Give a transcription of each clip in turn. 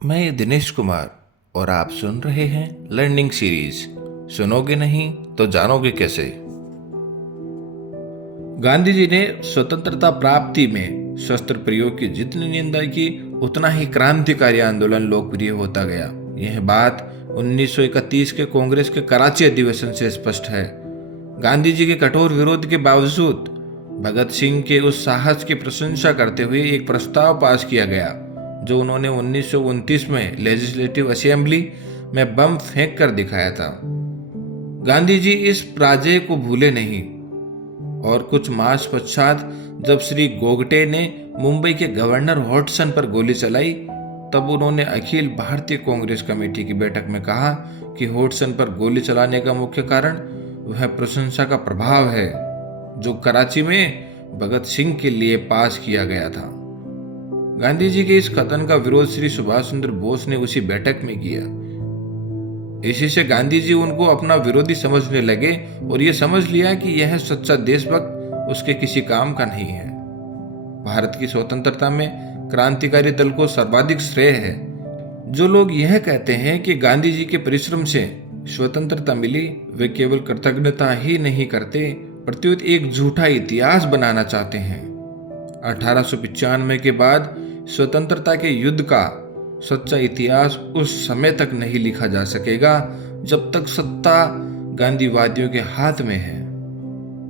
मैं दिनेश कुमार और आप सुन रहे हैं लर्निंग सीरीज। सुनोगे नहीं तो जानोगे कैसे। गांधी जी ने स्वतंत्रता प्राप्ति में शस्त्र प्रयोग की जितनी निंदा की उतना ही क्रांतिकारी आंदोलन लोकप्रिय होता गया। यह बात 1931 के कांग्रेस के कराची अधिवेशन से स्पष्ट है। गांधी जी के कठोर विरोध के बावजूद भगत सिंह के उस साहस की प्रशंसा करते हुए एक प्रस्ताव पास किया गया जो उन्होंने 1929 में लेजिस्लेटिव असेंबली में बम फेंक कर दिखाया था। गांधी जी इस पराजय को भूले नहीं और कुछ मास पश्चात जब श्री गोगटे ने मुंबई के गवर्नर हॉटसन पर गोली चलाई तब उन्होंने अखिल भारतीय कांग्रेस कमेटी की बैठक में कहा कि हॉटसन पर गोली चलाने का मुख्य कारण वह प्रशंसा का प्रभाव है जो कराची में भगत सिंह के लिए पास किया गया था। गांधी जी के इस कथन का विरोध श्री सुभाष चंद्र बोस ने उसी बैठक में किया। इसी से गांधी जी उनको अपना विरोधी समझने लगे और ये समझ लिया कि यह सच्चा देशभक्त उसके किसी काम का नहीं है। भारत की स्वतंत्रता में क्रांतिकारी दल को सर्वाधिक श्रेय है। जो लोग यह कहते हैं कि गांधी जी के परिश्रम से स्वतंत्रता मिली वे केवल कृतज्ञता ही नहीं करते प्रत्युत एक झूठा इतिहास बनाना चाहते हैं। 1895 के बाद स्वतंत्रता के युद्ध का सच्चा इतिहास उस समय तक नहीं लिखा जा सकेगा जब तक सत्ता गांधीवादियों के हाथ में है।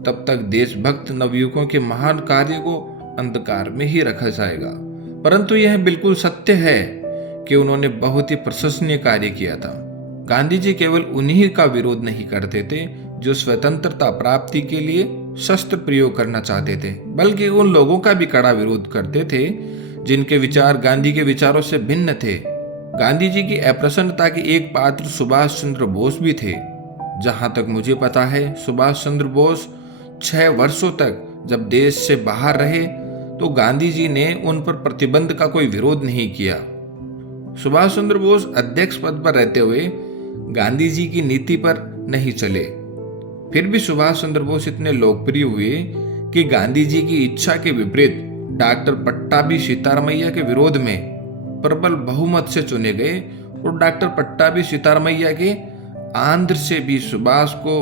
तब तक देशभक्त नवयुवकों के महान कार्य को अंधकार में ही रखा जाएगा। परंतु यह बिल्कुल सत्य है कि उन्होंने बहुत ही प्रशंसनीय कार्य किया था। गांधी जी केवल उन्हीं का विरोध नहीं करते थे जो स्वतंत्रता प्राप्ति के लिए शस्त्र प्रयोग करना चाहते थे, बल्कि उन लोगों का भी कड़ा विरोध करते थे जिनके विचार गांधी के विचारों से भिन्न थे। गांधी जी की अप्रसन्नता के एक पात्र सुभाष चंद्र बोस भी थे। जहां तक मुझे पता है सुभाष चंद्र बोस 6 वर्षों तक जब देश से बाहर रहे तो गांधी जी ने उन पर प्रतिबंध का कोई विरोध नहीं किया। सुभाष चंद्र बोस अध्यक्ष पद पर रहते हुए गांधी जी की नीति पर नहीं चले। फिर भी सुभाष चंद्र बोस इतने लोकप्रिय हुए कि गांधी जी की इच्छा के विपरीत डॉक्टर पट्टाभी सीतारामैया के विरोध में प्रबल बहुमत से चुने गए और डॉक्टर पट्टाभी सीतारामैया के आंध्र से भी सुभाष को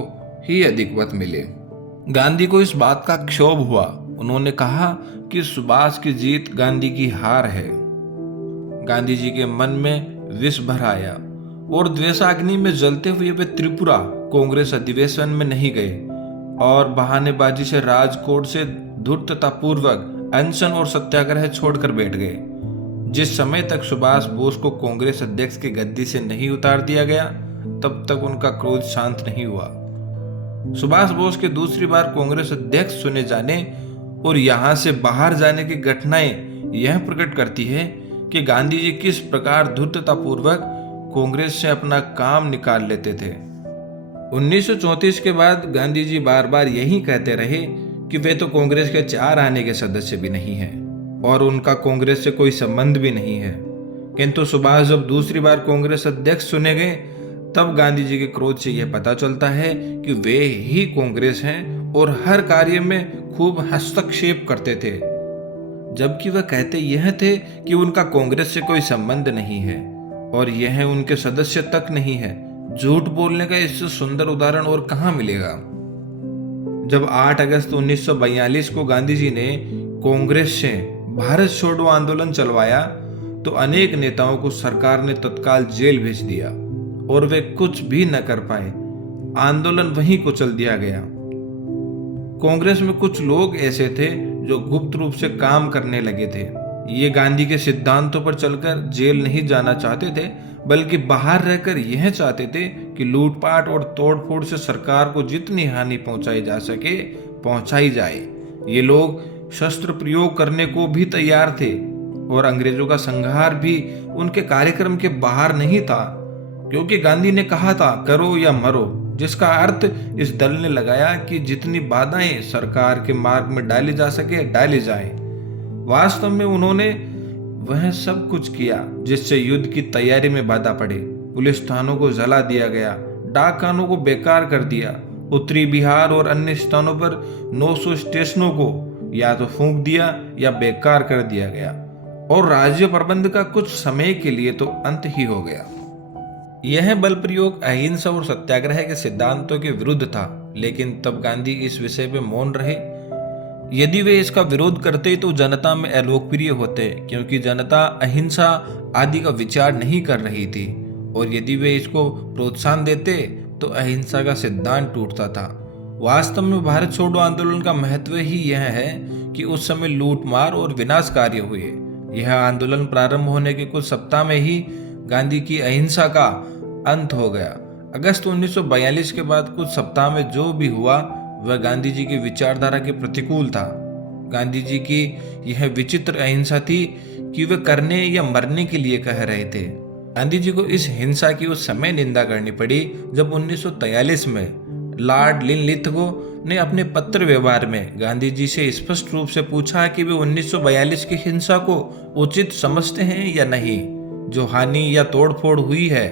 ही अधिक मत मिले। गांधी को इस बात का क्षोभ हुआ। उन्होंने कहा कि सुभाष की जीत गांधी की हार है। गांधी जी के मन में विष भर आया और द्वेषाग्नि में जलते हुए वे त्रिपुरा कांग्रेस अधिवेशन में नहीं गए और बहानेबाजी से राजकोट से धूर्ततापूर्वक अनशन और सत्याग्रह छोड़कर बैठ गए। जिस समय तक सुभाष बोस को कांग्रेस अध्यक्ष की गद्दी से नहीं उतार दिया गया तब तक उनका क्रोध शांत नहीं हुआ। सुभाष बोस के दूसरी बार कांग्रेस अध्यक्ष चुने जाने और यहां से बाहर जाने की घटनाएं यह प्रकट करती है कि गांधी जी किस प्रकार धूर्ततापूर्वक कांग्रेस से अपना काम निकाल लेते थे। 1934 के बाद गांधी जी बार बार यही कहते रहे कि वे तो कांग्रेस के 4 आने के सदस्य भी नहीं हैं और उनका कांग्रेस से कोई संबंध भी नहीं है। किंतु सुभाष जब दूसरी बार कांग्रेस अध्यक्ष चुने गए तब गांधी जी के क्रोध से यह पता चलता है कि वे ही कांग्रेस हैं और हर कार्य में खूब हस्तक्षेप करते थे, जबकि वह कहते यह थे कि उनका कांग्रेस से कोई संबंध नहीं है और यह उनके सदस्य तक नहीं है। झूठ बोलने का इससे सुंदर उदाहरण और कहां मिलेगा। जब 8 अगस्त 1942 को गांधी जी ने कांग्रेस से भारत छोड़ो आंदोलन चलवाया तो अनेक नेताओं को सरकार ने तत्काल जेल भेज दिया और वे कुछ भी न कर पाए। आंदोलन वहीं कुचल दिया गया। कांग्रेस में कुछ लोग ऐसे थे जो गुप्त रूप से काम करने लगे थे। ये गांधी के सिद्धांतों पर चलकर जेल नहीं जाना चाहते थे, बल्कि बाहर रहकर यह चाहते थे कि लूटपाट और तोड़फोड़ से सरकार को जितनी हानि पहुंचाई जा सके पहुंचाई जाए। ये लोग शस्त्र प्रयोग करने को भी तैयार थे और अंग्रेजों का संहार भी उनके कार्यक्रम के बाहर नहीं था, क्योंकि गांधी ने कहा था करो या मरो, जिसका अर्थ इस दल ने लगाया कि जितनी बाधाएं सरकार के मार्ग में डाली जा सके डाली जाए। वास्तव में उन्होंने वह सब कुछ किया जिससे युद्ध की तैयारी में बाधा पड़े। पुलिस थानों को जला दिया गया, डाक खानों को बेकार कर दिया, उत्तरी बिहार और अन्य स्थानों पर 900 स्टेशनों को या तो फूंक दिया या बेकार कर दिया गया और राज्य प्रबंध का कुछ समय के लिए तो अंत ही हो गया। यह बल प्रयोग अहिंसा और सत्याग्रह के सिद्धांतों के विरुद्ध था, लेकिन तब गांधी इस विषय पे मौन रहे। यदि वे इसका विरोध करते तो जनता में अलोकप्रिय होते, क्योंकि जनता अहिंसा आदि का विचार नहीं कर रही थी, और यदि वे इसको प्रोत्साहन देते तो अहिंसा का सिद्धांत टूटता था। वास्तव में भारत छोड़ो आंदोलन का महत्व ही यह है कि उस समय लूटमार और विनाश कार्य हुए। यह आंदोलन प्रारंभ होने के कुछ सप्ताह में ही गांधी की अहिंसा का अंत हो गया। अगस्त 1942 के बाद कुछ सप्ताह में जो भी हुआ वह गांधी जी की विचारधारा के प्रतिकूल था। गांधी जी की यह विचित्र अहिंसा थी कि वे करने या मरने के लिए कह रहे थे। गांधी जी को इस हिंसा की उस समय निंदा करनी पड़ी जब 1943 में लॉर्ड लिनलिथगो ने अपने पत्र व्यवहार में गांधी जी से स्पष्ट रूप से पूछा कि वे 1942 की हिंसा को उचित समझते हैं या नहीं। जो हानि या तोड़फोड़ हुई है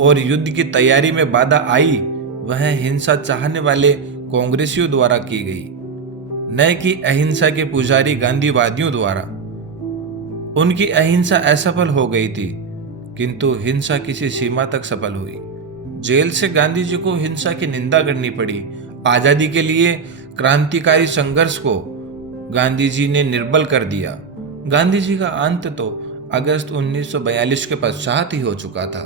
और युद्ध की तैयारी में बाधा आई, वह हिंसा चाहने वाले कांग्रेसियों द्वारा की गई, न कि अहिंसा के पुजारी गांधीवादियों द्वारा। उनकी अहिंसा असफल हो गई थी, किंतु हिंसा किसी सीमा तक सफल हुई। जेल से गांधी जी को हिंसा की निंदा करनी पड़ी। आजादी के लिए क्रांतिकारी संघर्ष को गांधी जी ने निर्बल कर दिया। गांधी जी का अंत तो अगस्त 1942 के पश्चात ही हो चुका था।